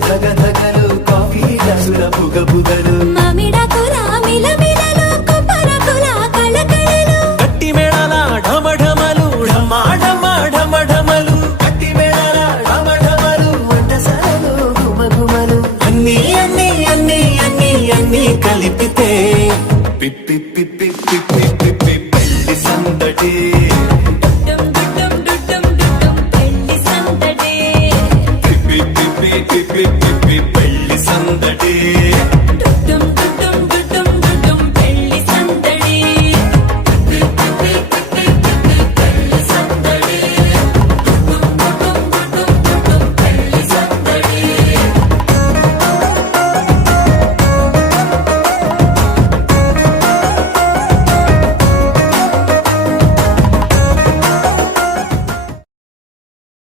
ధగ ధగలు కాఫీ గ్లాసుల బుగ బుగలు మామిడాకుల మిలమిలలు కొబ్బరకుల కళకళలు గట్టి మేళాల ఢమ ఢమలు ఢమా ఢమ ఢమ ఢమలు గట్టి మేళాల ఢమ ఢమలు వంటసాలలు గుమ గుమలు అన్నీ అన్నీ అన్నీ అన్నీ అన్నీ కలిపితే పిప్పి పిప్పి పిప్పి పిప్పి పెళ్లి సందడి